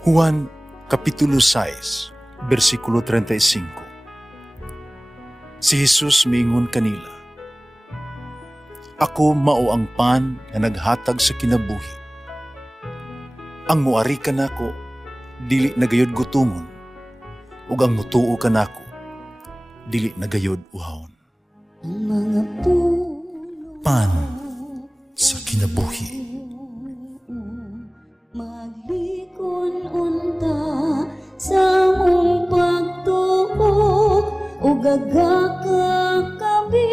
Juan Kapitulo 6, versikulo 35. Si Jesus miingon kanila, "Ako mao ang pan nga naghatag sa kinabuhi. Ang muari kanako dili nagayod gutomon, ug ang mutuo kanako dili nagayod uhawon." Pan sa kinabuhi. Maglikon unta sa mong pagtuo ug gagaka kabi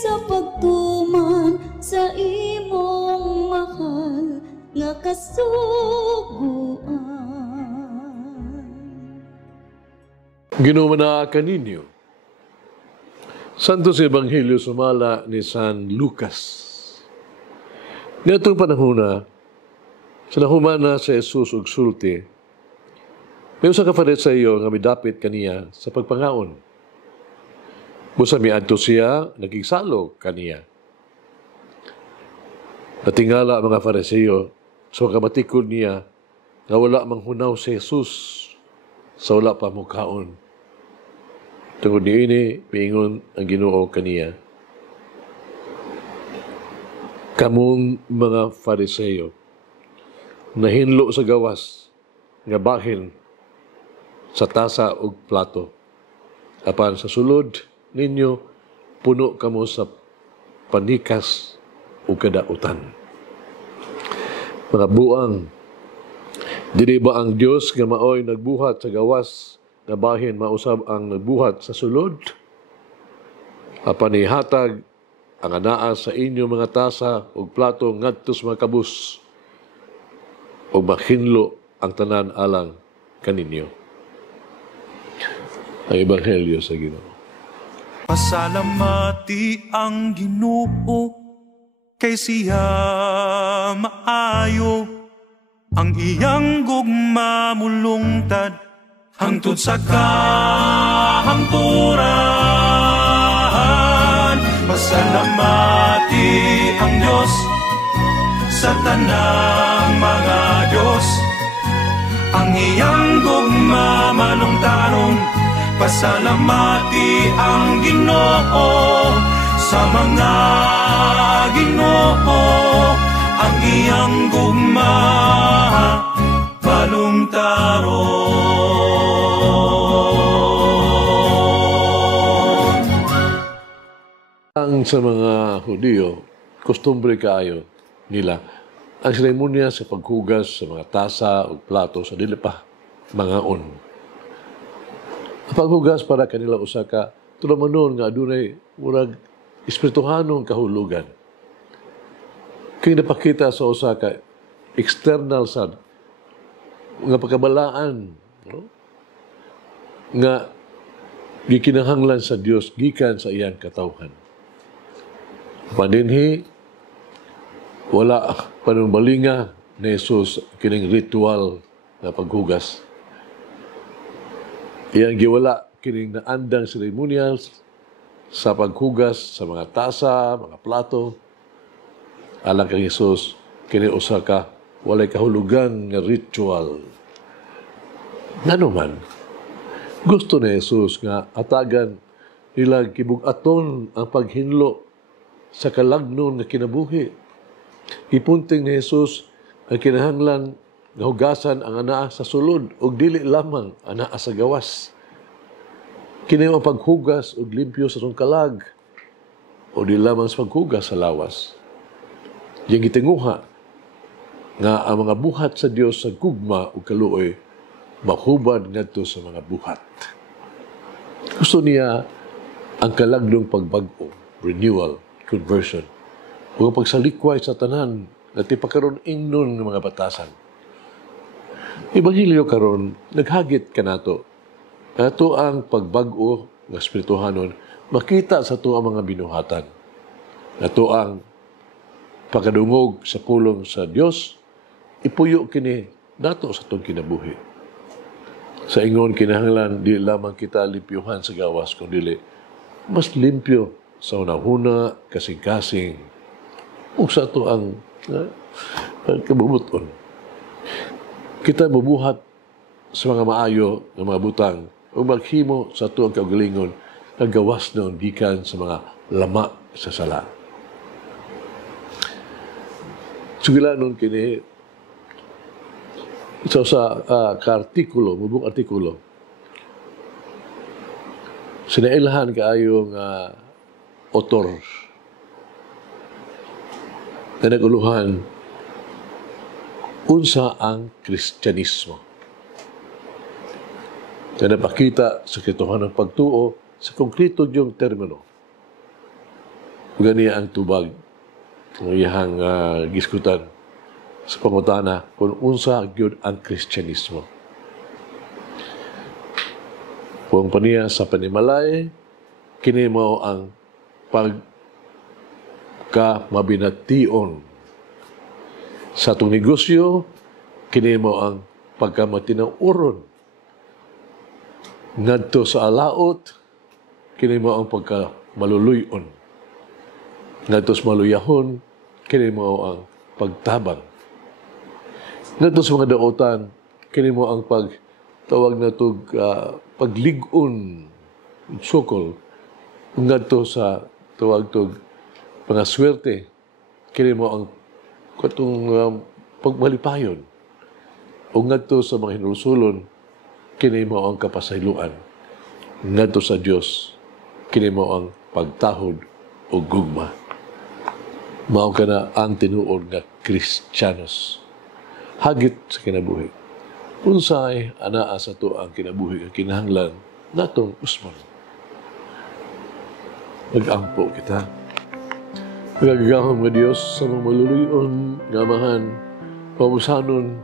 sa pagtuman sa imong mahal nga kasuguan. Ginumana kaninyo. Santo sa Ebanghelyo sumala ni San Lucas. Ngatong panahon sa nahumana sa Jesus ug sulti, may usa ka Fariseo nga midapit kaniya sa pagpangaon. Busa miadto siya, nagigsalo kaniya. Natingala ang mga Fariseo sa kamatikod niya nga wala manghunaw si Jesus sa wala pa mukhaon. Tungod niini, piingon ang Ginoo kaniya, "Kamong mga Fariseo, nahinlo sa gawas, nga bahin sa tasa ug plato. Apan sa sulod ninyo, puno kamo sa panikas ug kadautan. Mga buang, dili ba ang Dios nga maoy nagbuhat sa gawas, nga bahin mausab ang nagbuhat sa sulod? Apan ihatag ang anaa sa inyo mga tasa ug plato ngadto sa mga kabus, o mahinlo ang tanan alang kaninyo." Ang Ebanghelyo sa Ginoo. Pasalamati ang Ginoo, kay siya maayo, ang iyang gugma mulungtad, hangtod sa kahangturan. Pasalamati ang Diyos sa tanang mga Diyos, ang iyang gugma malungtaron. Pasalamati ang Ginoo sa mga Ginoo, ang iyang gugma malungtaron. Ang sa mga Hudiyo, kostumbre kaayo nila ang seremonya sa paghugas sa mga tasa o plato sa dili pa mangaon. Ang paghugas para kanila usa ka tulamanon nga adunay murag espirituhanong kahulugan. Kaya napakita sa usa ka external sad nga pagkabalaan, no? Nga gikinahanglan sa Dios gikan sa iyang katawhan. Pandinhi wala panumbalinga ni Jesus kining ritual na paghugas. Iyang giwala kining naandang ceremonials sa paghugas sa mga tasa, mga plato. Alang kang Jesus, kini usa ka walay kahulugan nga ritual. Ngano man, gusto ni Jesus nga atagan nila kibug-aton ang paghinlo sa kalagnon nga kinabuhi. Ipunting ni Jesus ang kinahanglan nga hugasan ang anaa sa sulod ug dili lamang anaa sa gawas. Kini ang paghugas ug limpyo sa kalag o di lamang sa paghugas sa lawas. Yang gitinguha nga ang mga buhat sa Dios sa gugma ug kaluoy mahubad ngadto sa mga buhat. Gusto niya ang kalagdong pagbag-o, renewal, conversion, o pagsalikway sa tanan at ipakaroon ingnon ng mga batasan. Ebanghelyo karon naghagit kanato. Ato ang pagbag-o ng espirituhanon makita sa to ang mga binuhatan. Ato ang pagkadungog sa pulong sa Dios ipuyo kini nato sa tong kinabuhi. Sa ingon kinahanglan di lamang kita limpyuhan sa gawas kundi mas limpyo sa unahuna, kasing-kasing. Ug sa to ang kabubuton. kita mabuhat sa mga maayo ng mga butang o maghimo sa tuwang kaugalingon na gawas noon gikan sa mga lama sa sala. Sugila noon kini sa ka-artikulo, mabung artikulo, sinailahan kaayong author na naguluhan unsa ang Kristyanismo. Na napakita sa kitotohanan ng pagtuo sa konkreto yung termino. Gani ang tubag ng iyang giskutan sa pangutana kung unsa gyud ang Kristyanismo. Kung paniya sa panimalay, kini mao ang pagkamabination. Sa atong negosyo, kini mao ang pagkamatinauron. Ngadto sa alaot, kini mao ang pagkamaluluyon. Ngadto sa maluyahon, kini mao ang pagtabang. Ngadto sa mga daotan, kini mao ang pagtawag na itong paglig-on, sukol. Ngadto sa tawag itong mga swerte, kini mao ang pagmalipayon. O ngadto sa mga hinulsulon, kini mao ang kapasayloan. Ngadto sa Dios, kini mao ang pagtahod o gugma. Mao kana ang tinuod nga Kristiyanos. Hagit sa kinabuhi. Unsay anaa sa to ang kinabuhi nga kinahanglan natong usman. Mag-ampo kita. Magagahom nga Dios sa mga maluluyon nga amahan, pamusanon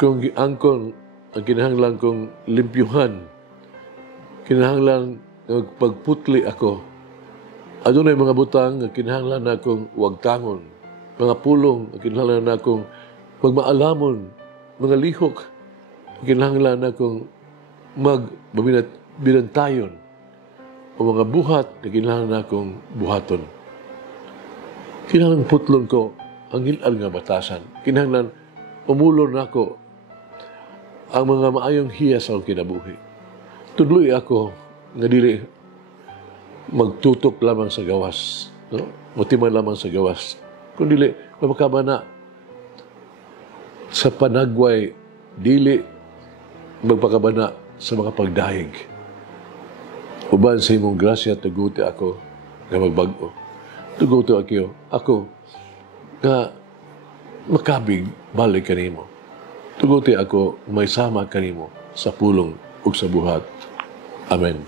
kung giangkon ang kinahanglan kong limpyuhan, kinahanglan pagputli ako. Adunay mga butang nga kinahanglan akong wagtangon, mga pulong nga kinahanglan akong magmaalamon, mga lihok nga kinahanglan akong magbinantayon, o mga buhat nga kinahanglan akong buhaton. Kinahanglan putlon ko ang hilal nga batasan. Kinahanglan umulon ako ang mga maayong hiya sa akong kinabuhi. Tudloy ako nga dili magtutok lamang sa gawas. No? Mutiman lamang sa gawas. Kung dili, makabana sa panagway, dili magpakabana sa mga pagdahig. Uban sa imong grasya, tuguti ako nga magbago. Tuguti ako nga makabig balik kanimo. Tuguti ako may sama kanimo sa pulong ug sa buhat. Amen.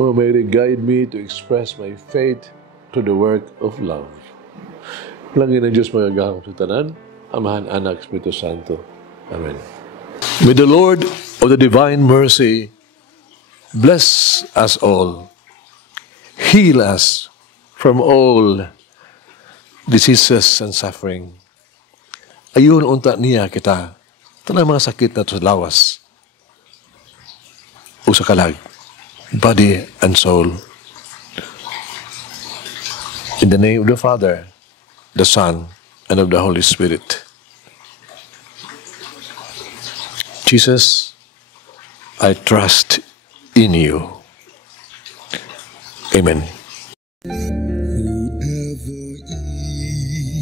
O may guide me to express my faith to the work of love. Langin ng Diyos magagahong sa tanan, Amahan, Anak, Espiritu Santo. Amen. May the Lord of the divine mercy bless us all, heal us from all diseases and suffering. Ayun unta niya kita, tanang mga sakit na to lawas o sa kalag, body and soul. In the name of the Father, the Son, and of the Holy Spirit. Jesus, I trust in you. Amen. Whoever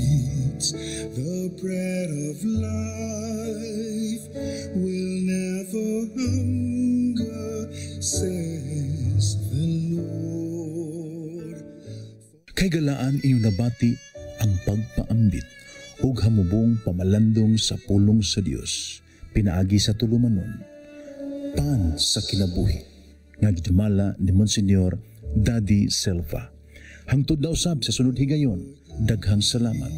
eats the bread of life will never hunger, says the Lord. Kay galaan inyong nabati ang pagpaambit ug hamubong pamalandong sa pulong sa Dios pinaagi sa tulumanon pan sa kinabuhi nga gidumala ni Monsignor Daddy Silva. Hangtod na usab sa sunod higayon, daghang salamat.